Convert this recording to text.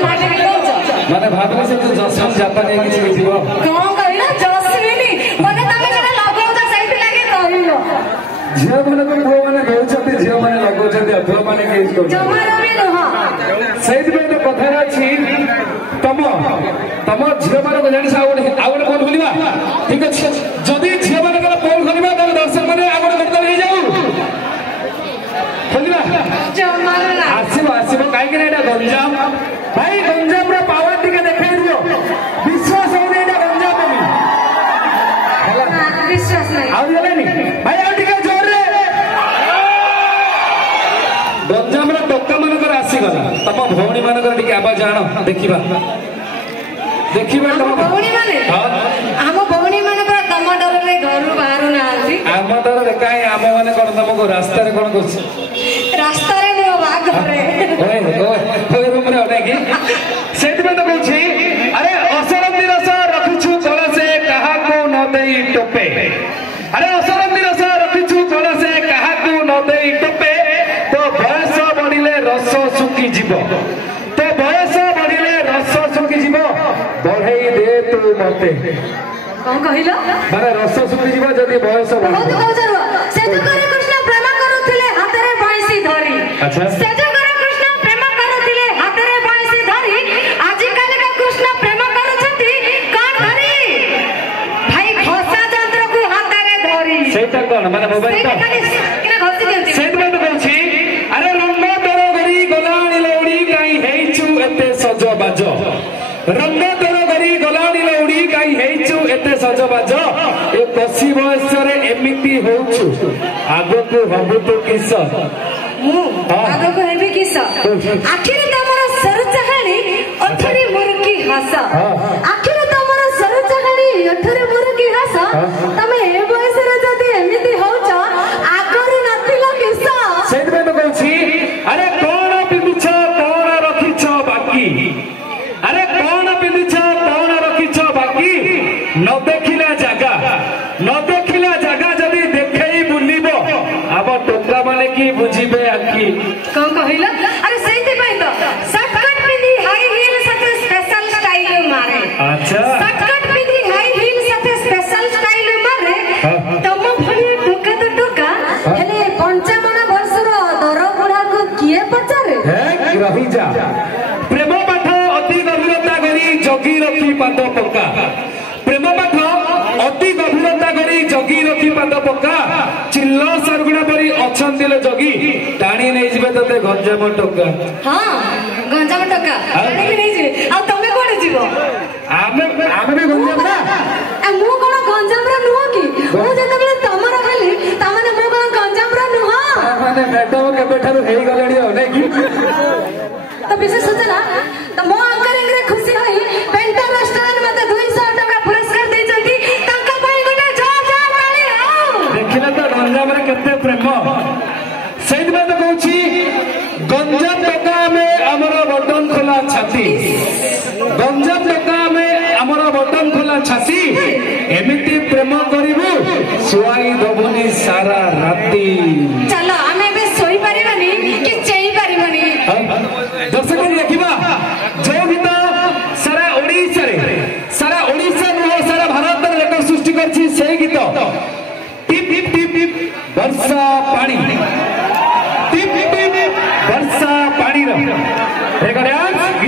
माने भाबले से तो जसमिन जाता नहीं किसी किसी को कौन कहला जसमिन माने तमे जने लगौ त सहित लागे कहलो झियो माने को वो माने गौचते झियो माने लगौचते अथवा माने के इसको जमारा भी नहा सहित में तो कथा अछि तम झियो माने को जानि सा आउड कोन बोलिबा ठीक अछि जदी झियो माने को पोल करबा त दर्शक माने आउड करता रहि जाऊ बोलिबा जमारा आसीबो काई के एटा गंजाम भाई गंजाम रो पावर टिके देखाई दियो विश्वास हो एटा गंजाम में विश्वास नहीं आउ गेलेनी भाई आउ टिके जोर रे गंजाम रो टक्का मन कर आसी गला तम भौणी मन कर टिके आबा जानो देखिबा तम भौणी माने हां हम भौणी माने पर तम डर रे घर बाहर ना आसी आम डर रे काई आम माने कोन तमको रास्ता रे कोन कोछ रास्ता रे नो बा घरे ओए रूम रे ओने की सेट में तो कहछि अरे असरंदी रस रखिछु कला से कहा को न देई टोपे अरे असरंदी रस रखिछु कला से कहा को न देई टोपे तो बयस बढ़िले रस सुकी जीव तो बयस बढ़िले रस सुकी जीव बढ़ई दे तू मते कौन कहिलो माने रस सुकी जीव जदी बयस बहुत कौजरो से जो करे कृष्ण प्रेम करूथिले हाथ रे बांसी धरी अच्छा से जो करे कृष्ण प्रेम करूथिले हाथ रे बांसी धरी आज काल का कृष्ण प्रेम करूछथि कोन धरी भाई घोसा यंत्र को हाथ रे धरी सेटा कोन माने मोबाइल तो केना घोसी देउती सेट में तो कहछि अरे रंग तोर गरी गोलाणी लौड़ी काई हेइछु एते सजो बाजो रंग तोर गरी गोलाणी लौड़ी काई हेइछु एते सजो बाजो ए कसी बयस रे एमिति होउछु आगो को हबु तो किस मु आगो को हेबी किस आखिर तमरा सर चाहणी अठरी मुर्गी हस आखिर तमरा सर चाहणी अठरी मुर्गी हस तमे ए बयस रे जदी एमिति होउछ आगरे नथिला किस सेट में तो कहछि अरे कोन पिंदिछ कोन रखिछ बाकी अरे कोन पिंदिछ कोन रखिछ बाकी न देखिला जागा जदी देखई बुलिबो अब टोका माने की बुझिबे आखी कौन कहिला अरे सही पई तो शॉर्टकट पिंदी हाई हील साथे स्पेशल स्टाइल मारे अच्छा शॉर्टकट पिंदी हाई हील साथे स्पेशल स्टाइल मारे तम भली टोका तो टोका हेले 55 वर्षर दर बुढ़ा को किए पचारे है रही जा प्रेम पाठ अति गभीरता करी जगी रखी पाद पक्का प्रेम पाठ अति गभीरता करी जगी रखी पाद पक्का चिल्ल सरगुणा परी अछंदिले जगी टाणी नै जिवे तते गंजाम टोका हां गंजाम टोका टाणी नै जिवे आ तमे कोडे जीवो आमे भी गंजाम ना आ मु कोन गंजाम रा नुह की मु जेतबेले तमरा खाली तामाने मु कोन गंजाम रा नुह माने मैडम केबे ठारू हेई गलेडी हो नै की तो विशेष सूचना तो मो अंकरिंग रे खुशी होई पेंटर रेस्टोरेंट मते 200 टका पुरस्कार दै जंती तांका पई गोटे जोर ताली हो देखिला तो गंजाम रे केते प्रेम सेट में तो कहछि गंजाम टका में हमरा बटन खोला छाती गंजाम टका में हमरा बटन खोला छाती एमिति प्रेम करिवु सुआई दबनी सारा राती चलो हमें बे सोई परिबानी कि चेई परिबानी दर्शक देखिबा जो गीत सारा ओडिसा नुह सारा भारत रेकर्ड सृष्टि करछि सेही गीत टिप टिप टिप टिप वर्षा पानी टिप टिप टिप वर्षा पानी रो एक डांस